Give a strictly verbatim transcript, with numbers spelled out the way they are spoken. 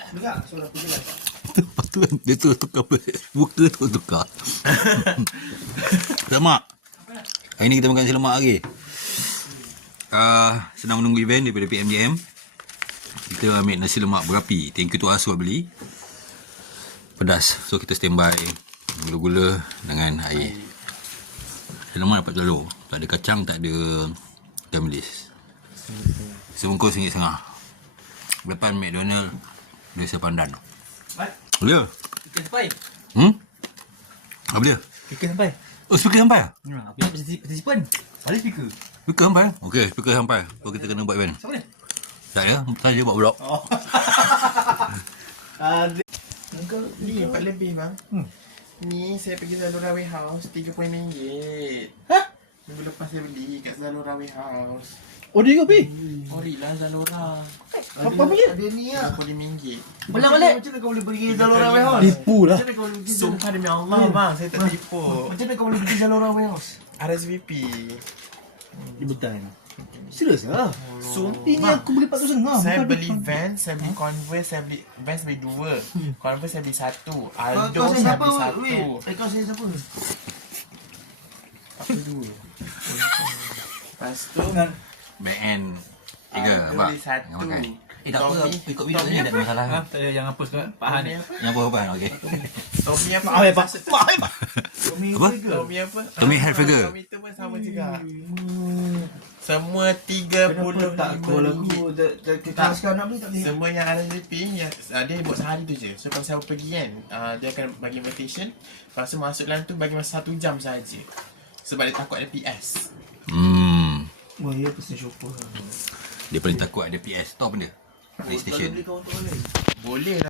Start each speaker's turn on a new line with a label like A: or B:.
A: Dengar suara aku jelas.
B: Lepas tu kan dia tu tukar muka tu tukar. Lemak. Hari ni kita makan nasi lemak lagi. Uh, sedang menunggu event daripada P M J M. Kita ambil nasi lemak berapi. Thank you to Asu beli. Pedas. So kita standby gula-gula dengan air. Nasi lemak dapat telur. Tak ada kacang, tak ada ikan bilis. Sebungkus ringgit setengah. Depan McDonald Desa Pandan.
A: What?
B: Boleh?
A: Ikan sampai.
B: Hmm? Apa dia?
A: Ikan sampai.
B: Oh, speaker sampai lah?
A: Hmm, apa yang partisipan? Ada speaker.
B: Speaker sampai? Okey, speaker sampai. So kita kena buat event.
A: Siapa ni?
B: Tak ada, saya buat vlog.
A: Oh. Ada.
C: Engkau ni empat lebih bang.
A: Hmm.
C: Ni saya pergi Zalora Warehouse tiga puluh lima ringgit.
A: Hah?
C: Minggu lepas saya beli kat Zalora Warehouse.
A: Oh dia kopi.
C: Ori lah Zalora.
A: Apa apa dia?
D: Ada ni
C: tiga
D: lah.
C: puluh lima ringgit.
D: Belah balik. Macam mana kau boleh pergi Zalora Warehouse?
A: Tipu lah.
D: Macam mana kau boleh pergi Zalora?
C: Sumpah demi Allah bang, saya tak tipu.
D: Macam mana kau boleh pergi Zalora Warehouse?
C: R S V P.
A: Dia betul ni. Serius lah.
C: Sumpah.
A: Ini aku beli empat ratus setengah.
C: Saya
A: bukan
C: beli
A: depan.
C: Vans, saya beli Converse, saya beli Vans beli dua. Converse saya beli satu.
D: Kau
C: Aldo
D: kau saya
C: saya
D: siapa?
C: beli satu.
D: Wait. Eh kau saya siapa?
C: Apa dua? Lepas tu
B: Back end tiga,
C: Aldo
B: nampak?
C: beli satu.
B: Jangan makan. Eh tak apa,
C: Tommy-
B: ikut video
C: Tommy
B: ni tak ada
C: apa?
B: masalah.
A: Ha, tak ada yang hapus kat Pak Han ni.
C: Tommy apa?
B: Yang apa-apa, okey.
C: Tommy apa?
A: Maaf ya Pak. Maaf ya Pak.
D: Tommy
B: Apa?
D: Hilfiger.
C: Tommy apa?
B: Tommy
C: Ah,
B: Hilfiger.
C: Tommy tu pun sama juga. Semua tiga puluh
D: Kenapa tak
C: lima
D: call
C: ringgit.
D: aku? Tak- tak- Kalau sekarang nak beli tak boleh.
C: Semua yang R S V P yang, uh, dia buat sehari tu je. So kalau saya pergi kan, uh, dia akan bagi invitation. Lepas tu masuk dalam tu bagi masa satu jam saja. Sebab dia takut ada P S.
B: Hmm.
D: Wah, ya person shopper.
B: Dia paling takut ada P S. Tahu benda?
D: Tak
B: PlayStation.
D: boleh beli kawan tu lain.
C: Boleh